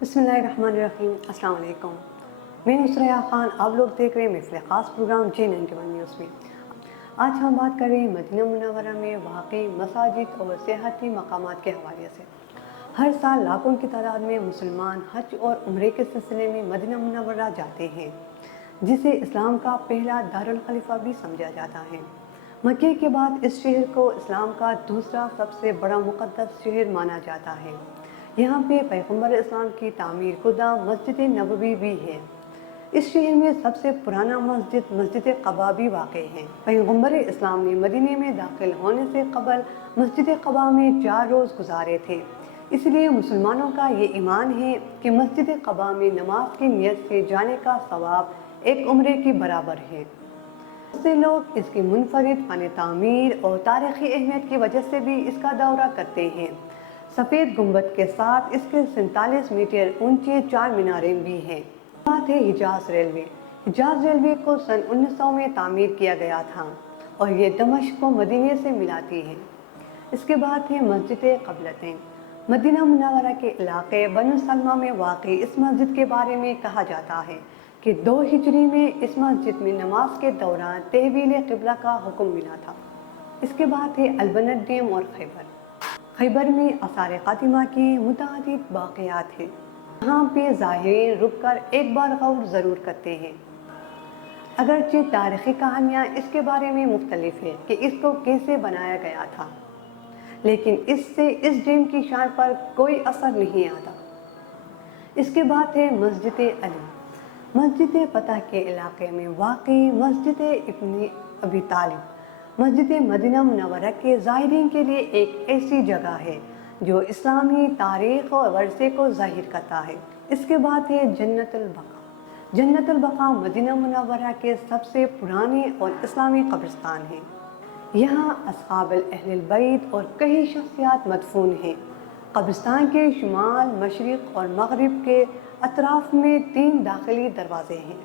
बिस्मिल्लाहिर्रहमानिर्रहीम। अस्सलाम वालेकुम। मैं नुसरत खान, आप लोग देख रहे हैं महफिल ख़ास प्रोग्राम J91 न्यूज़ में। आज हम बात कर रहे हैं मदीना मुनव्वरा में वाक़ई मसाजिद और सियाहती मकामात के हवाले से। हर साल लाखों की तादाद में मुसलमान हज और उम्रे के सिलसिले में मदीना मुनव्वरा जाते हैं, जिसे इस्लाम का पहला दारुल खलीफा भी समझा जाता है। मक्के के बाद इस शहर को इस्लाम का दूसरा सबसे बड़ा मुक़द्दस शहर माना जाता है। यहाँ पे पैगम्बर इस्लाम की तामीर खुदा मस्जिद नबवी भी है। इस शहर में सबसे पुराना मस्जिद क़बा भी वाक़ई है। पैगम्बर इस्लाम ने मदीने में दाखिल होने से कबल मस्जिद क़बा में 4 रोज़ गुजारे थे। इसलिए मुसलमानों का ये ईमान है कि मस्जिद क़बा में नमाज की नियत से जाने का सवाब एक उम्रे के बराबर है। बहुत से लोग इसकी मुनफरिद फन तामीर और तारीख़ी अहमियत की वजह से भी इसका दौरा करते हैं। सफ़ेद गुंबद के साथ इसके 47 मीटर ऊंचे 4 मीनारें भी हैं। बात है हिजाज रेलवे। हिजाज रेलवे को सन 1900 में तामीर किया गया था और ये दमश्क को मदीने से मिलाती है। इसके बाद है मस्जिद क़बलतैन। मदीना मुनव्वरा के इलाके बनु सलमा में वाक़ई इस मस्जिद के बारे में कहा जाता है कि 2 हिजरी में इस मस्जिद में नमाज के दौरान तहवील क़िबला का हुक्म मिला था। इसके बाद है अलबनत डैम और खैबर में आसार क़दीमा की मुतअद्दिद बाक़ियात हैं। यहाँ पे ज़ाहिरीन रुक कर एक बार गौर ज़रूर करते हैं। अगरचे तारीख़ी कहानियाँ इसके बारे में मुख्तलिफ है कि इसको कैसे बनाया गया था, लेकिन इससे इस डैम की शान पर कोई असर नहीं आता। इसके बाद है मस्जिद अली। मस्जिद फतह के इलाके में वाक़ई मस्जिद इब्न अबी तालिब मस्जिद मदीना मुनव्वरा के ज़ाहिरीन के लिए एक ऐसी जगह है जो इस्लामी तारीख़ और वर्से को ज़ाहिर करता है। इसके बाद है जन्नतुल बक़ा। जन्नतुल बक़ा मदीना मुनव्वरा के सबसे पुराने और इस्लामी कब्रिस्तान है। यहाँ अस्हाबुल अहलिल बैत और कई शख्सियात मदफून हैं। कब्रिस्तान के शुमाल, मशरिक़ और मग़रिब के अतराफ़ में 3 दाखिली दरवाज़े हैं।